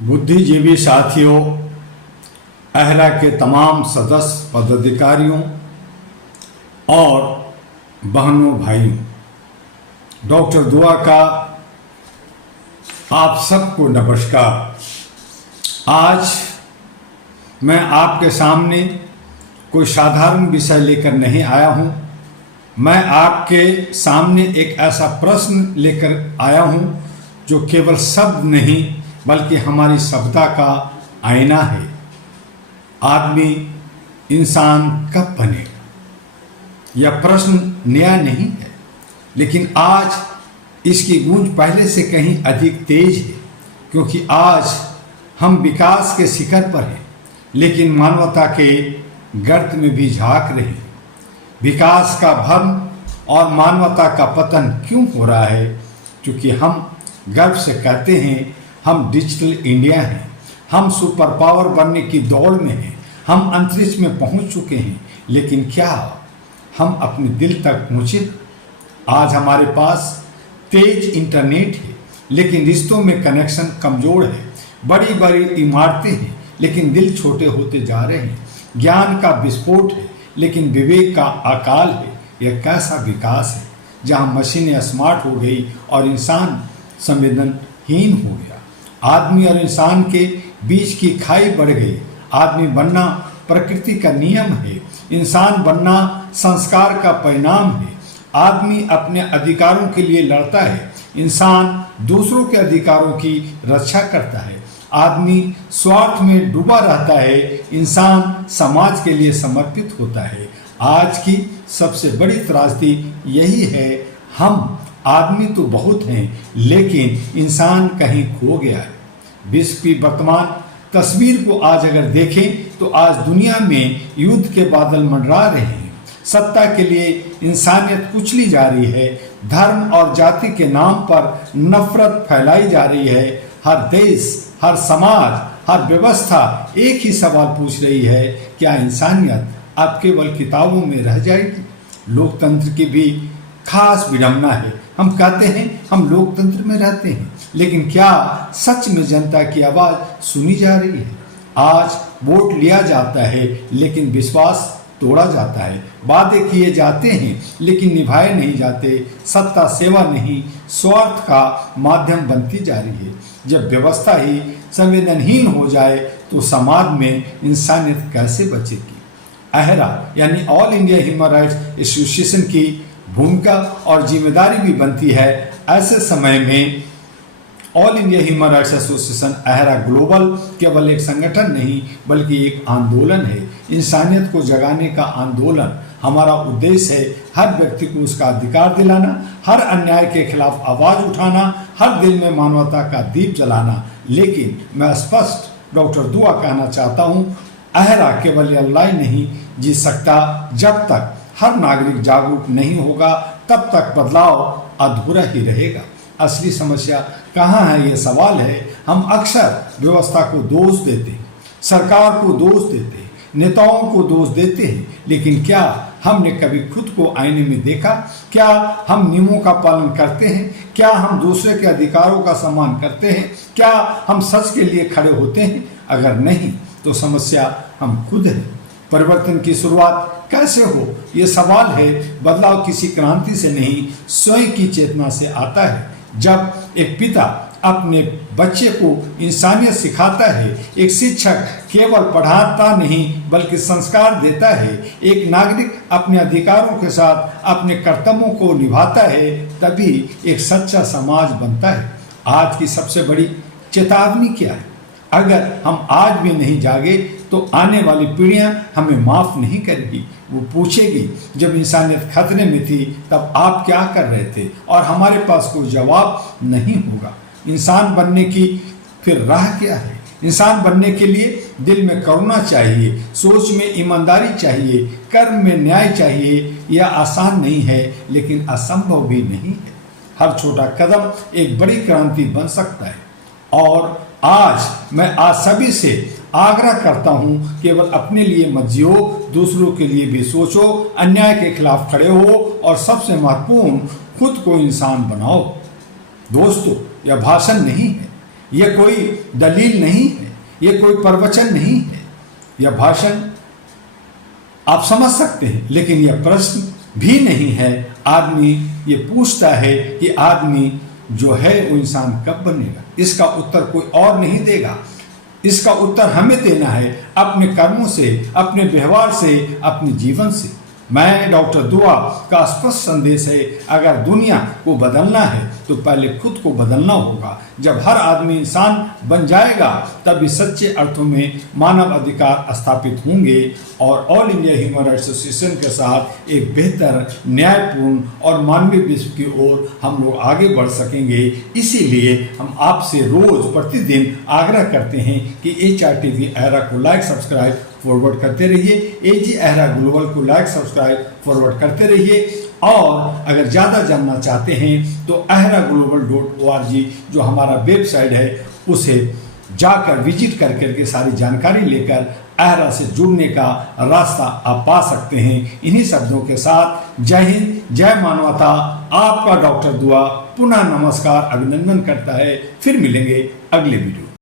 बुद्धिजीवी साथियों, अहरा के तमाम सदस्य पदाधिकारियों और बहनों भाइयों, डॉक्टर दुआ का आप सबको नमस्कार। आज मैं आपके सामने कोई साधारण विषय लेकर नहीं आया हूं। मैं आपके सामने एक ऐसा प्रश्न लेकर आया हूं जो केवल शब्द नहीं बल्कि हमारी सभ्यता का आईना है। आदमी इंसान कब बनेगा? यह प्रश्न नया नहीं है, लेकिन आज इसकी गूंज पहले से कहीं अधिक तेज है, क्योंकि आज हम विकास के शिखर पर हैं, लेकिन मानवता के गर्त में भी झांक रहे हैं। विकास का भ्रम और मानवता का पतन क्यों हो रहा है? क्योंकि हम गर्व से कहते हैं हम डिजिटल इंडिया हैं, हम सुपर पावर बनने की दौड़ में हैं, हम अंतरिक्ष में पहुंच चुके हैं, लेकिन क्या हम अपने दिल तक पहुंचे? आज हमारे पास तेज इंटरनेट है, लेकिन रिश्तों में कनेक्शन कमजोर है। बड़ी बड़ी इमारतें हैं, लेकिन दिल छोटे होते जा रहे हैं। ज्ञान का विस्फोट है, लेकिन विवेक का अकाल है। यह कैसा विकास है जहां मशीनें स्मार्ट हो गई और इंसान संवेदनहीन हो गया। आदमी और इंसान के बीच की खाई बढ़ गई। आदमी बनना प्रकृति का नियम है, इंसान बनना संस्कार का परिणाम है। आदमी अपने अधिकारों के लिए लड़ता है, इंसान दूसरों के अधिकारों की रक्षा करता है। आदमी स्वार्थ में डूबा रहता है, इंसान समाज के लिए समर्पित होता है। आज की सबसे बड़ी त्रासदी यही है, हम आदमी तो बहुत हैं, लेकिन इंसान कहीं खो गया है। विश्व की वर्तमान तस्वीर को आज अगर देखें तो आज दुनिया में युद्ध के बादल मंडरा रहे हैं। सत्ता के लिए इंसानियत कुचली जा रही है। धर्म और जाति के नाम पर नफरत फैलाई जा रही है। हर देश, हर समाज, हर व्यवस्था एक ही सवाल पूछ रही है, क्या इंसानियत अब केवल किताबों में रह जाएगी? लोकतंत्र की भी खास विडंबना है। हम कहते हैं हम लोकतंत्र में रहते हैं, लेकिन क्या सच में जनता की आवाज सुनी जा रही है? आज वोट लिया जाता है, लेकिन विश्वास तोड़ा जाता है। वादे किए जाते हैं, लेकिन निभाए नहीं जाते। सत्ता सेवा नहीं, स्वार्थ का माध्यम बनती जा रही है। जब व्यवस्था ही संवेदनहीन हो जाए तो समाज में इंसानियत कैसे बचेगी? अहरा यानी all India human rights association की भूमिका और जिम्मेदारी भी बनती है। ऐसे समय में all India human rights association अहरा ग्लोबल केवल एक संगठन नहीं बल्कि एक आंदोलन है। इंसानियत को जगाने का आंदोलन हमारा उद्देश्य है। हर व्यक्ति को उसका अधिकार दिलाना, हर अन्याय के खिलाफ आवाज उठाना, हर दिल में मानवता का दीप जलाना। लेकिन मैं स्पष्ट डॉक्टर दुआ कहना चाहता हूँ, अहरा केवल लड़ाई नहीं जीत सकता। जब तक हर नागरिक जागरूक नहीं होगा, तब तक बदलाव अधूरा ही रहेगा। असली समस्या कहाँ है, ये सवाल है। हम अक्सर व्यवस्था को दोष देते हैं, सरकार को दोष देते हैं, नेताओं को दोष देते हैं, लेकिन क्या हमने कभी खुद को आईने में देखा? क्या हम नियमों का पालन करते हैं? क्या हम दूसरे के अधिकारों का सम्मान करते हैं? क्या हम सच के लिए खड़े होते हैं? अगर नहीं तो समस्या हम खुद हैं। परिवर्तन की शुरुआत कैसे हो, ये सवाल है। बदलाव किसी क्रांति से नहीं, स्वयं की चेतना से आता है। जब एक पिता अपने बच्चे को इंसानियत सिखाता है, एक शिक्षक केवल पढ़ाता नहीं बल्कि संस्कार देता है, एक नागरिक अपने अधिकारों के साथ अपने कर्तव्यों को निभाता है, तभी एक सच्चा समाज बनता है। आज की सबसे बड़ी चेतावनी क्या है? अगर हम आज भी नहीं जागे तो आने वाली पीढ़ियां हमें माफ नहीं करेगी। वो पूछेगी, जब इंसानियत खतरे में थी तब आप क्या कर रहे थे? और हमारे पास कोई जवाब नहीं होगा। इंसान बनने की फिर राह क्या है? इंसान बनने के लिए दिल में करुणा चाहिए, सोच में ईमानदारी चाहिए, कर्म में न्याय चाहिए। यह आसान नहीं है, लेकिन असंभव भी नहीं है। हर छोटा कदम एक बड़ी क्रांति बन सकता है। और आज मैं आप सभी से आग्रह करता हूं, केवल अपने लिए मत जियो, दूसरों के लिए भी सोचो, अन्याय के खिलाफ खड़े हो और सबसे महत्वपूर्ण, खुद को इंसान बनाओ। दोस्तों, यह भाषण नहीं है, यह कोई दलील नहीं है, यह कोई प्रवचन नहीं है, यह भाषण आप समझ सकते हैं, लेकिन यह प्रश्न भी नहीं है। आदमी ये पूछता है कि आदमी जो है वो इंसान कब बनेगा। इसका उत्तर कोई और नहीं देगा, इसका उत्तर हमें देना है अपने कर्मों से, अपने व्यवहार से, अपने जीवन से। मैं डॉक्टर दुआ का स्पष्ट संदेश है, अगर दुनिया को बदलना है तो पहले खुद को बदलना होगा। जब हर आदमी इंसान बन जाएगा तभी सच्चे अर्थों में मानव अधिकार स्थापित होंगे और all India human rights association के साथ एक बेहतर, न्यायपूर्ण और मानवीय विश्व की ओर हम लोग आगे बढ़ सकेंगे। इसीलिए हम आपसे रोज प्रतिदिन आग्रह करते हैं कि HRTV एरा को लाइक, सब्सक्राइब, फॉरवर्ड करते रहिए। AG एरा ग्लोबल को लाइक, सब्सक्राइब, फॉरवर्ड करते रहिए। और अगर ज़्यादा जानना चाहते हैं तो ahraglobal.org जो हमारा वेबसाइट है उसे जाकर विजिट कर करके सारी जानकारी लेकर आहरा से जुड़ने का रास्ता आप पा सकते हैं। इन्हीं शब्दों के साथ जय हिंद, जय मानवता। आपका डॉक्टर दुआ पुनः नमस्कार, अभिनंदन करता है। फिर मिलेंगे अगले वीडियो।